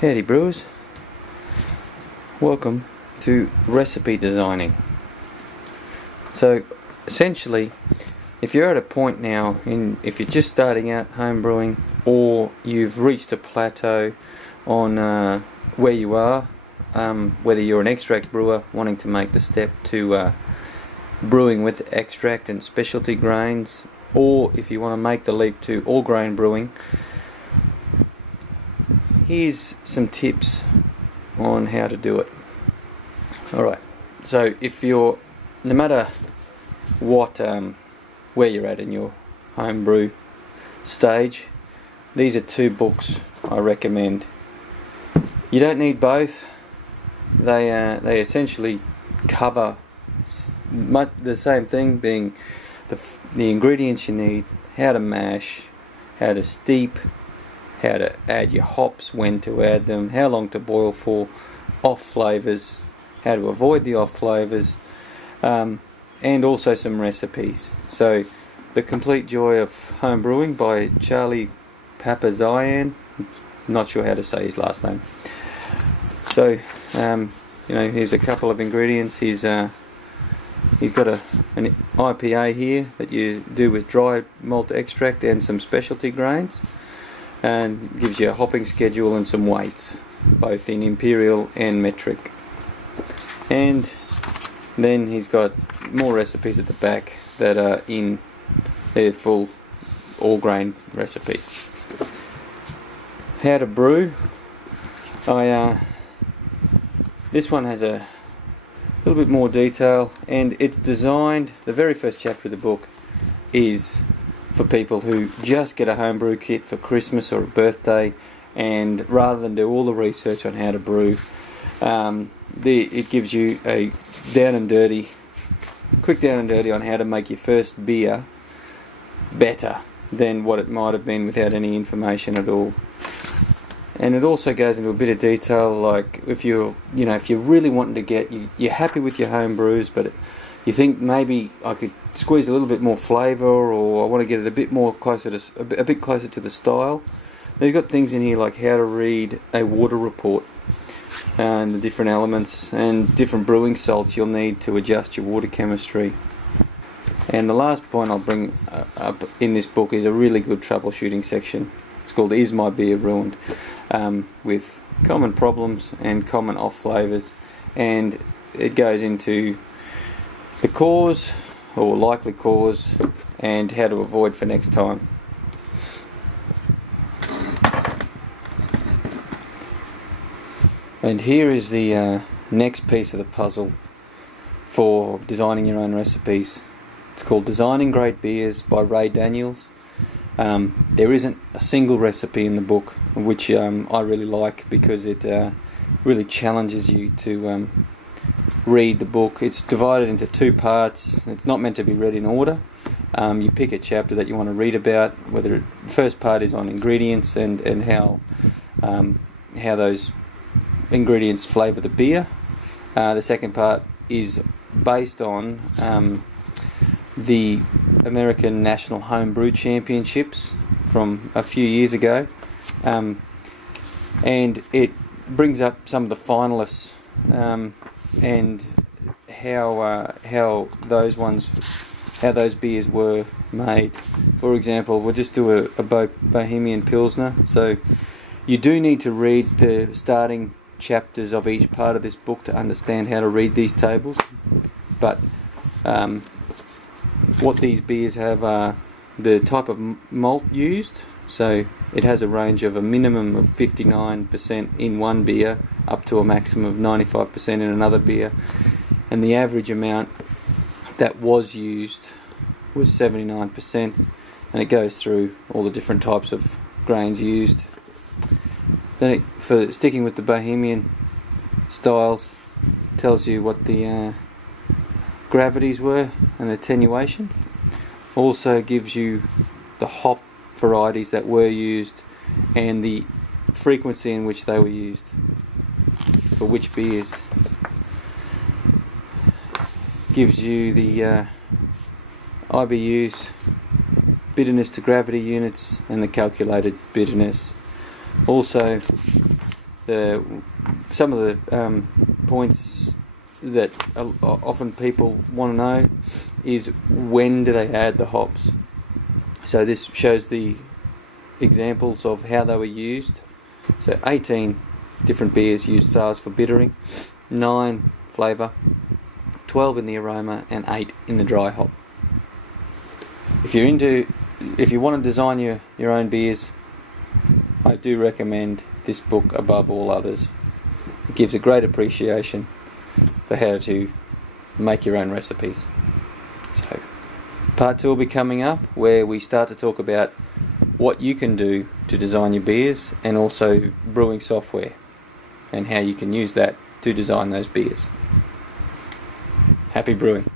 Howdy brewers, welcome to recipe designing. So essentially, if you're at a point now, if you're just starting out home brewing, or you've reached a plateau on where you are, whether you're an extract brewer wanting to make the step to brewing with extract and specialty grains, or if you want to make the leap to all grain brewing, here's some tips on how to do it. Alright, so if you're, no matter what, where you're at in your homebrew stage, these are two books I recommend. You don't need both. They essentially cover the same thing, being the ingredients you need, how to mash, how to steep, how to add your hops, when to add them, how long to boil for, off flavours, how to avoid the off flavours, and also some recipes. So, The Complete Joy of Home Brewing by Charlie Papazian. Not sure how to say his last name. So, here's a couple of ingredients. He's got an IPA here that you do with dry malt extract and some specialty grains, and gives you a hopping schedule and some weights, both in imperial and metric. And then he's got more recipes at the back that are in their full all grain recipes. How to brew. This one has a little bit more detail, and it's designed, the very first chapter of the book is for people who just get a homebrew kit for Christmas or a birthday, and rather than do all the research on how to brew, it gives you a quick down and dirty on how to make your first beer better than what it might have been without any information at all. And it also goes into a bit of detail, like if you're really wanting to get, you're happy with your home brews, but you think maybe I could squeeze a little bit more flavour, or I want to get it a bit closer to the style. They've got things in here like how to read a water report, and the different elements and different brewing salts you'll need to adjust your water chemistry. And the last point I'll bring up in this book is a really good troubleshooting section. It's called Is My Beer Ruined? With common problems and common off flavours, and it goes into the cause or likely cause and how to avoid for next time. And here is the next piece of the puzzle for designing your own recipes. It's called Designing Great Beers by Ray Daniels. There isn't a single recipe in the book, which I really like, because it really challenges you to read the book. It's divided into two parts. It's not meant to be read in order. You pick a chapter that you want to read about, the first part is on ingredients and how those ingredients flavour the beer. The second part is based on the American National Homebrew Championships from a few years ago, and it brings up some of the finalists and how those beers were made. For example, we'll just do a Bohemian Pilsner. So you do need to read the starting chapters of each part of this book to understand how to read these tables, but what these beers have are the type of malt used. So it has a range of a minimum of 59% in one beer up to a maximum of 95% in another beer, and the average amount that was used was 79%, and it goes through all the different types of grains used. Then for sticking with the Bohemian styles, tells you what the gravities were and the attenuation. Also gives you the hop varieties that were used and the frequency in which they were used for which beers. Gives you the IBUs, bitterness to gravity units, and the calculated bitterness. Also some of the points that often people want to know is when do they add the hops. So this shows the examples of how they were used. So 18 different beers used SARS for bittering, 9 flavour, 12 in the aroma, and 8 in the dry hop. If you want to design your own beers, I do recommend this book above all others. It gives a great appreciation for how to make your own recipes. So part 2 will be coming up, where we start to talk about what you can do to design your beers, and also brewing software and how you can use that to design those beers. Happy brewing.